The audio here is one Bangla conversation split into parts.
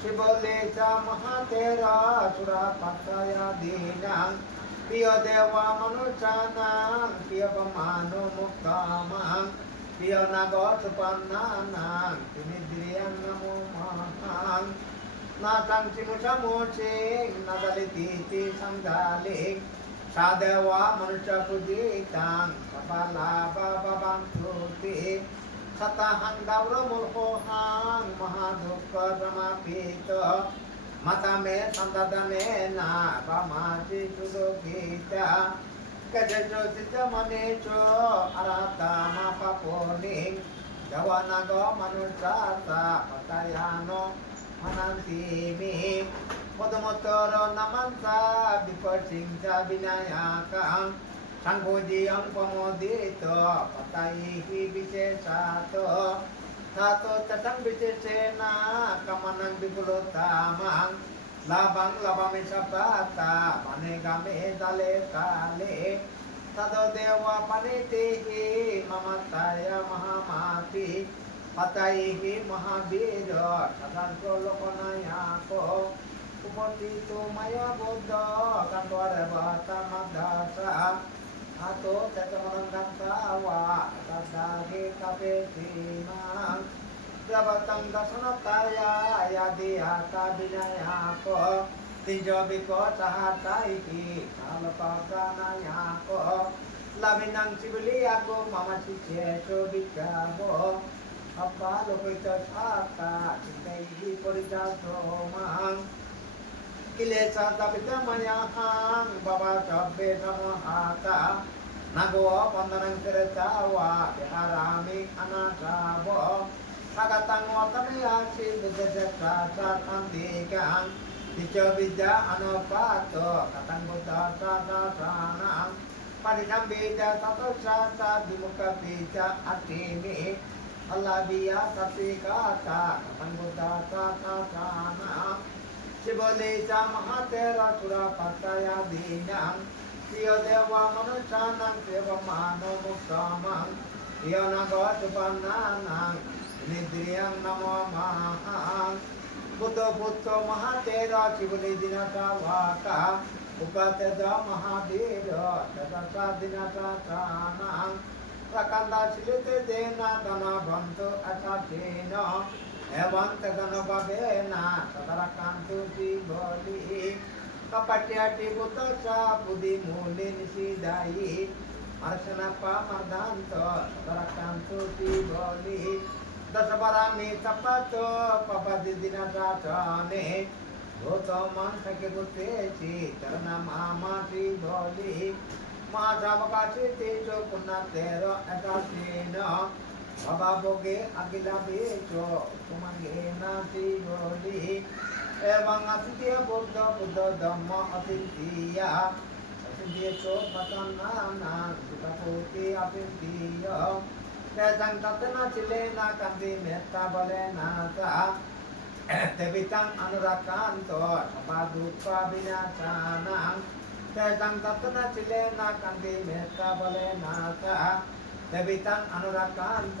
শিবলে চ মহাতেরা সুরা পাতায়া দীনাং। প্রিয় দেবা মনুচানাং প্রিয় মানু মুক্তামাং প্রিয় নাগ সুপন্নানাং তিনি দ্রিয়াং নমো মহাং নাতাং চিমুষামোচিং নাদালি তিতি সংগালিং সাদেবা মনুষ্য পুজিতাং সপালা বাবাং শ্রুতি शताहं गौरमुर्होहां महाधुकरमपीत मतमे सन्ददमेन रमाचिसुदुःखीत गजज्योतिषममे च अरातामपपूर्णिं जवनगो मनुजाता मनन्तीमि। पदमुत्तरो नमन्ता विपशिं च विनायाकाम् সাংভোজিয়ং প্রমোদিত পতাইহি বিশেষাত তাত ততং বিশেষেন কমনং বিপুলতামাং লাভং লভমে সপ্রাতা মানে গামে দলে কালে তদ দেব পনিতিহি মমতায় মহামাতি পতাইহি মহাবীর সদান্ত লোকনায়াক উপস্থিত মায়া Buddha কান্তর to chakamananta wa tadage kape dhiman Jabatam dasanataya yadiha kabinaya ko Tijabiko sahataiki kalapakranaya ko Laminang sibiliya ko mamasiche sobikabo Apalokita sata chitaihi porijatomang Kilesa tapita mayahang babasabbe samahata Nagwawapan ng tiretawa, kiharami anatabo. Sagatangwa tamiyachi, bisasaka sa tantikan. Dichobija anopato, katangbuta sa tatanang. Parinambida satosa sa dimukapija atini. Alabiya satikata, katangbuta sa tatanang. Sibolisa mahatera surapataya dinang. เดียวเทวามนุษย์ชานังเทวมหานมุตตามังเดียวนาคตปันนานังนิเดียงนโมมังบุตรบุตรมหาเทระชิบุริดินาตาวากาอุปเตดมหาเดระตตาตาดินาตาตานังประกันดาชิลิเตเดนาตนาบันตุอัตเทนะ एवं तदनुपवेन सदरकान्तु जीवोलिः ಕಪಟ್ಯಾಟಿ ಗುತ ಚಾಪುದಿ ಮೂಲೆ ನಿಸಿದಾಯಿ ಅರಸನಪ್ಪ ಮರ್ದಾಂತ ಬರಕಾಂತು ಬೋಲಿ ದಸಬರಾಮಿ ತಪ್ಪತ್ತು ಪಪದಿ ದಿನ ಚಾಚಾನೆ ಗೋತ ಮಾಂಸಕ್ಕೆ ಗೊತ್ತೇಚಿ ತರಣ ಮಾಮಾಟಿ ಬೋಲಿ ಮಾ ಜಾಬಕಾಚಿ ತೇಜೋ ಪುನಃ ತೇರೋ ಅಟಾಸೀನ ಬಾಬಾ ಬೋಗೆ ಅಗಿಲ ಬೇಚೋ ತುಮಂಗೆ ನಾಸಿ ಬೋಲಿ এবং আসিয়া বুদ্ধ বুদ্ধ না তা দেবিতাং অনুরাকান্ত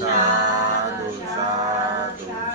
তত বজেন হতুতে